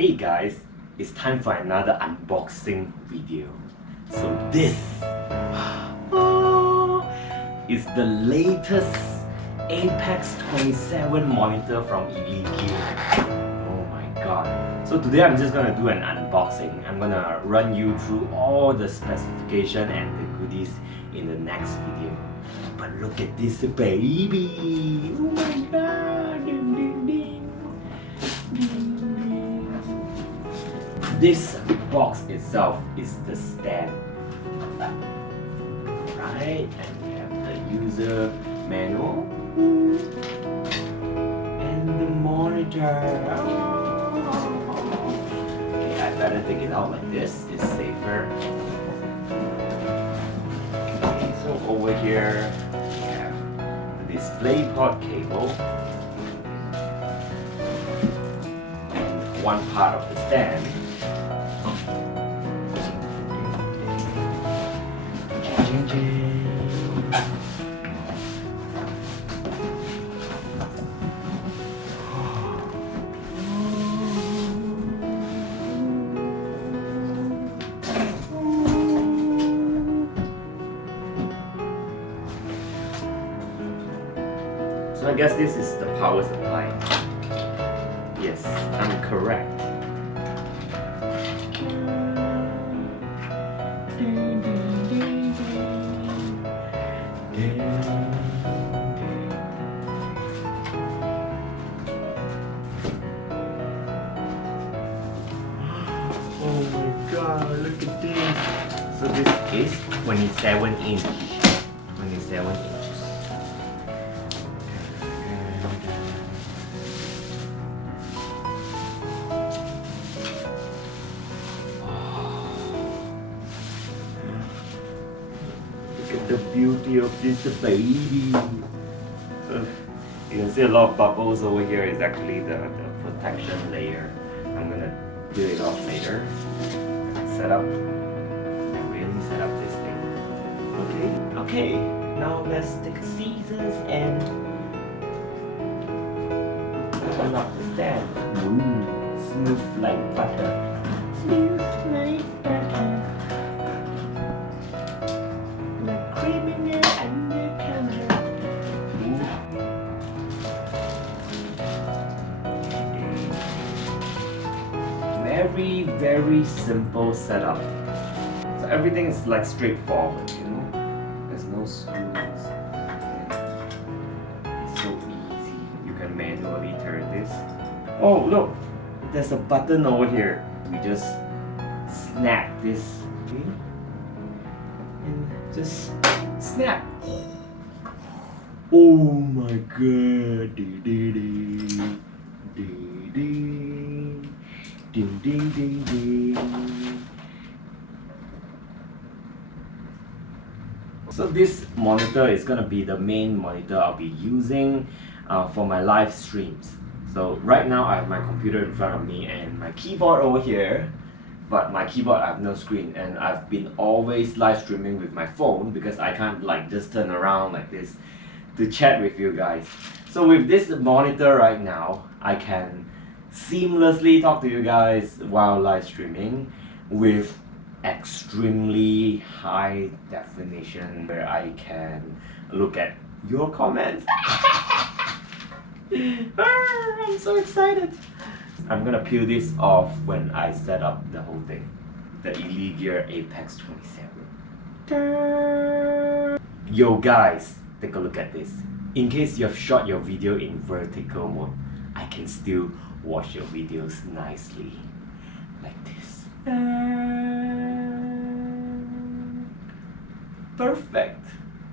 Hey guys, it's time for another unboxing video. So this is the latest Apex 27 monitor from ILLEGEAR. Oh my god. So today I'm just gonna do an unboxing. I'm gonna run you through all the specification and the goodies in the next video. But look at this baby! Oh my god! Ding, ding, ding. This box itself is the stand, right? And we have the user manual and the monitor. Okay, I better take it out like this, it's safer. Okay, so over here we have the display port cable and one part of the stand. So I guess this is the power supply. Yes, I'm correct. Oh my god, look at this. So this is 27 inch. 27 inches. Look at the beauty of this baby. So you can see a lot of bubbles over here. Is actually the protection layer. I'm gonna do it off later. Set up and really set up this thing. Okay, now let's take scissors and open up the stand. Ooh, smooth like butter. Smooth like butter. Like cream in your undercover. Very simple setup. So everything is like straightforward, you know. There's no screws. It's so easy. You can manually turn this. Oh look, there's a button over here. We just snap this, okay? And just snap. Oh my god! Ding ding ding ding. So this monitor is gonna be the main monitor I'll be using for my live streams. So right now I have my computer in front of me and my keyboard over here, but my keyboard I have no screen, and I've been always live streaming with my phone because I can't like just turn around like this to chat with you guys. So with this monitor right now, I can seamlessly talk to you guys while live streaming with extremely high definition where I can look at your comments. I'm so excited. I'm gonna peel this off when I set up the whole thing. The ILLEGEAR Apex 27. Yo guys, take a look at this. In case you have shot your video in vertical mode, I can still watch your videos nicely like this. Perfect.